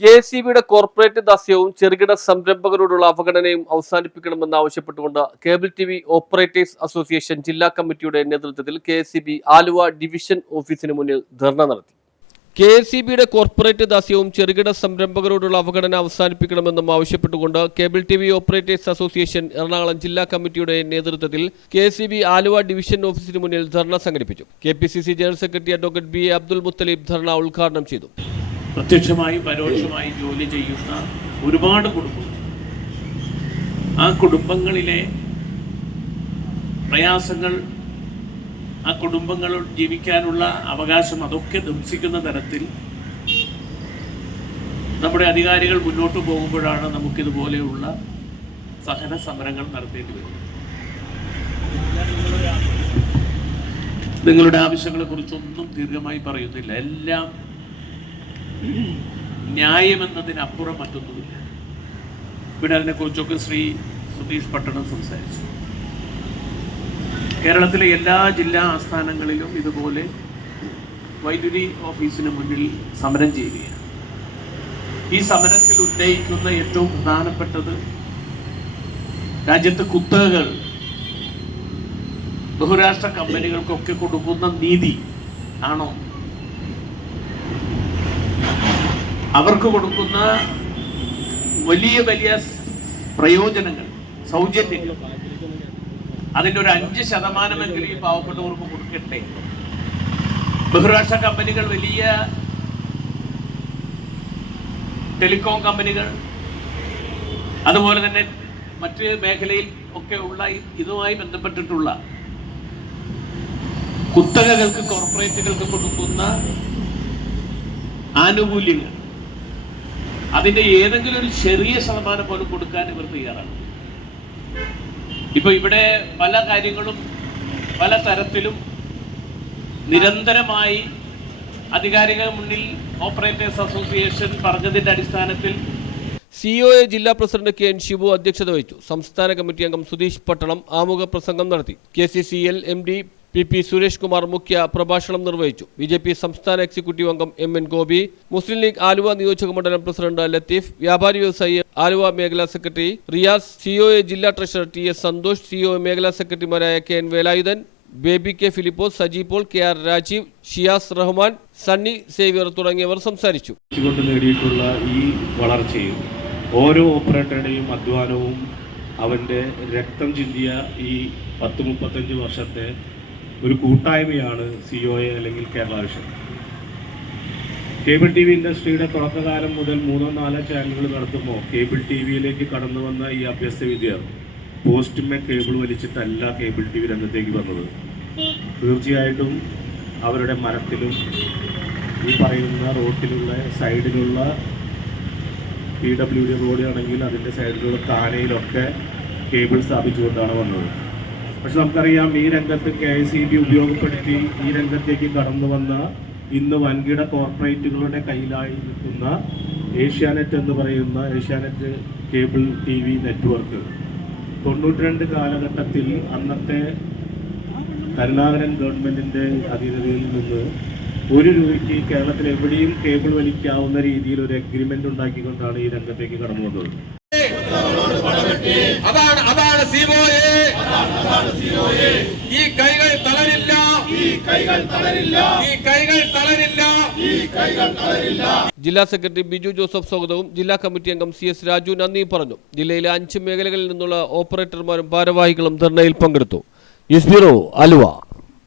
K C ബിയുടെ corporate ദാസ്യവും ചെറുകിട സംരംഭകരോടുള്ള അവഗണനയും അവസാനിപ്പിക്കണമെന്ന് ആവശ്യപ്പെട്ടുകൊണ്ട് കേബിൾ ടി ഓപ്പറേറ്റേഴ്സ് അസോസിയേഷൻ ജില്ലാ കമ്മിറ്റിയുടെ നേതൃത്വത്തിൽ കെ ആലുവ ഡിവിഷൻ ഓഫീസിന് മുന്നിൽ ധർണ നടത്തി. കെ എസ് സി ബിയുടെ കോർപ്പറേറ്റ് ദാസ്യവും ചെറുകിട സംരംഭകരോടുള്ള അവഗണന അവസാനിപ്പിക്കണമെന്നും ആവശ്യപ്പെട്ടുകൊണ്ട് cable T V operators association Ernakulam ജില്ലാ കമ്മിറ്റിയുടെ നേതൃത്വത്തിൽ K S C B Aluva division ഓഫീസിന് മുന്നിൽ ധർണ സംഘടിപ്പിച്ചു. K P C C general secretary advocate B A Abdul Muthaleeb ധർണ ഉദ്ഘാടനം ചെയ്തു. പ്രത്യക്ഷമായും പരോക്ഷമായും ജോലി ചെയ്യുന്ന ഒരുപാട് കുടുംബങ്ങൾ. ആ കുടുംബങ്ങളിലെ പ്രയാസങ്ങൾ ആ കുടുംബങ്ങൾ ജീവിക്കാനുള്ള അവകാശം അതൊക്കെ ധംസിക്കുന്ന തരത്തിൽ നമ്മുടെ അധികാരികൾ മുന്നോട്ട് പോകുമ്പോഴാണ് നമുക്കിതുപോലെയുള്ള സഹന സമരങ്ങൾ നടത്തേണ്ടി വരുന്നത്. നിങ്ങളുടെ ആവശ്യങ്ങളെ കുറിച്ചൊന്നും ദീർഘമായി പറയുന്നില്ല. എല്ലാം ന്യായമെന്നതിനപ്പുറം മറ്റൊന്നുമില്ല. ഇവിടെ അതിനെക്കുറിച്ചൊക്കെ ശ്രീ സുധീഷ് പട്ടണം സംസാരിച്ചു. കേരളത്തിലെ എല്ലാ ജില്ലാ ആസ്ഥാനങ്ങളിലും ഇതുപോലെ വൈദ്യുതി ഓഫീസിന് മുന്നിൽ സമരം ചെയ്യുകയാണ്. ഈ സമരത്തിൽ ഉന്നയിക്കുന്ന ഏറ്റവും പ്രധാനപ്പെട്ടത് രാജ്യത്ത് കുത്തകകൾ ബഹുരാഷ്ട്ര കമ്പനികൾക്കൊക്കെ കൊടുക്കുന്ന നീതി ആണോ? അവർക്ക് കൊടുക്കുന്ന വലിയ വലിയ പ്രയോജനങ്ങൾ സൗജന്യങ്ങൾ. അതിന്റെ ഒരു അഞ്ച് ശതമാനമെങ്കിലും ഈ പാവപ്പെട്ടവർക്ക് കൊടുക്കട്ടെ. ബഹുരാഷ്ട്ര കമ്പനികൾ വലിയ ടെലികോം കമ്പനികൾ അതുപോലെ തന്നെ മറ്റ് മേഖലയിൽ ഒക്കെ ഉള്ള ഇതുമായി ബന്ധപ്പെട്ടിട്ടുള്ള കുത്തകകൾക്ക് കോർപ്പറേറ്റുകൾക്ക് കൊടുക്കുന്ന ആനുകൂല്യങ്ങൾ. അതിന്റെ ഏതെങ്കിലും ഒരു ചെറിയ ശതമാനം പോലും കൊടുക്കാൻ ഇവർ തയ്യാറാണ്. ഇപ്പൊ ഇവിടെ പല കാര്യങ്ങളും പല തരത്തിലും നിരന്തരമായി അധികാരികൾ മുന്നിൽ ഓപ്പറേറ്റേഴ്സ് അസോസിയേഷൻ പറഞ്ഞതിന്റെ അടിസ്ഥാനത്തിൽ സി ഒ എ ജില്ലാ പ്രസിഡന്റ് കെ എൻ ശിവു അധ്യക്ഷത വഹിച്ചു. സംസ്ഥാന കമ്മിറ്റി അംഗം സുധീഷ് പട്ടണം ആമുഖ പ്രസംഗം നടത്തി. K C C L M D P P Suresh Kumar മുഖ്യ പ്രഭാഷണം നിർവഹിച്ചു. ബി ജെ പി സംസ്ഥാന എക്സിക്യൂട്ടീവ് അംഗം എം എൻ ഗോപി മുസ്ലിം ലീഗ് ആലുവ നിയോജക മണ്ഡലം പ്രസിഡന്റ് ലത്തീഫ് വ്യാപാരി വ്യവസായി ആലുവ മേഖലാ secretary Riyas C O A ജില്ലാ treasurer T S Santhosh C O A മേഖലാ സെക്രട്ടറിമാരായ K N Velayudhan Baby K Philipose Saji Paul K R Rajeev Shiyas Rahman Sunny Xavier തുടങ്ങിയവർ സംസാരിച്ചു. നേടിയിട്ടുള്ള ഈ വളർച്ചയും ഓരോ ഓപ്പറേറ്ററുടെയും അധ്വാനവും അവന്റെ രക്തം ചിന്തിയ ഈ പത്ത് മുപ്പത്തഞ്ച് വർഷത്തെ ഒരു കൂട്ടായ്മയാണ് സി ഒ എ അല്ലെങ്കിൽ Kerala Vision cable T V ഇൻഡസ്ട്രിയുടെ തുടക്കകാലം മുതൽ മൂന്നോ നാലോ ചാനലുകൾ നടത്തുമ്പോൾ കേബിൾ ടി വിയിലേക്ക് കടന്നു വന്ന ഈ അഭ്യസ്ത വിദ്യ പോസ്റ്റുമേ കേബിൾ വലിച്ചിട്ടല്ല കേബിൾ ടി വി രംഗത്തേക്ക് വന്നത്. തീർച്ചയായിട്ടും അവരുടെ മരത്തിലും ഈ പറയുന്ന റോട്ടിലുള്ള സൈഡിലുള്ള പി ഡബ്ല്യു ഡി റോഡ് അതിന്റെ സൈഡിലുള്ള താനയിലൊക്കെ കേബിൾ സ്ഥാപിച്ചുകൊണ്ടാണ് വന്നത്. പക്ഷെ നമുക്കറിയാം ഈ രംഗത്ത് കെ എസ് ഇ ബി ഉപയോഗപ്പെടുത്തി ഈ രംഗത്തേക്ക് കടന്നു വന്ന ഇന്ന് വൻകിട കോർപ്പറേറ്റുകളുടെ കയ്യിലായി നിൽക്കുന്ന ഏഷ്യാനെറ്റ് എന്ന് പറയുന്ന Asianet cable T V network. തൊണ്ണൂറ്റിരണ്ട് കാലഘട്ടത്തിൽ അന്നത്തെ കരുണാകരൻ ഗവൺമെന്റിന്റെ അധീനതയിൽ നിന്ന് ഒരു രൂപയ്ക്ക് കേരളത്തിൽ എവിടെയും കേബിൾ വലിക്കാവുന്ന രീതിയിൽ ഒരു അഗ്രിമെന്റ് ഉണ്ടാക്കിക്കൊണ്ടാണ് ഈ രംഗത്തേക്ക് കടന്നു വന്നത്. അതാണ് അതാണ് സിഒഎ ഈ കൈകൾ തളരില്ല ഈ കൈകൾ തളരില്ല. ഈ കൈകൾ ഈ കൈകൾ ജില്ലാ സെക്രട്ടറി ബിജു ജോസഫ് സ്വാഗതവും ജില്ലാ കമ്മിറ്റി അംഗം സി എസ് രാജു നന്ദിയും പറഞ്ഞു. ജില്ലയിലെ അഞ്ച് മേഖലകളിൽ നിന്നുള്ള ഓപ്പറേറ്റർമാരും ഭാരവാഹികളും ധർണയിൽ പങ്കെടുത്തു. ന്യൂസ്